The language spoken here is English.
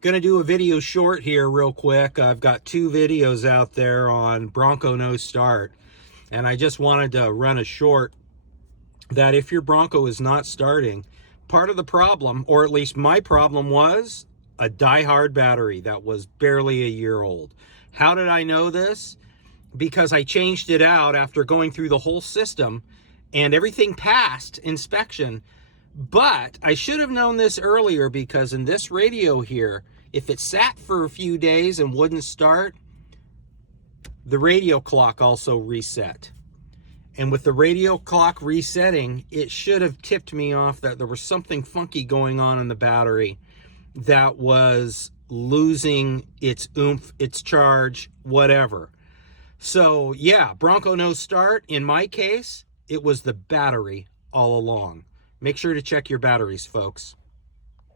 Gonna do a video short here real quick. I've got two videos out there on Bronco no start, and I just wanted to run a short that if your Bronco is not starting, part of the problem, or at least my problem, was a DieHard battery that was barely a year old. How did I know this? Because I changed it out after going through the whole system and everything passed inspection. But I should have known this earlier, because in this radio here, if it sat for a few days and wouldn't start, the radio clock also reset. And with the radio clock resetting, it should have tipped me off that there was something funky going on in the battery that was losing its oomph, its charge, whatever. So yeah, Bronco no start. In my case, it was the battery all along. Make sure to check your batteries, folks.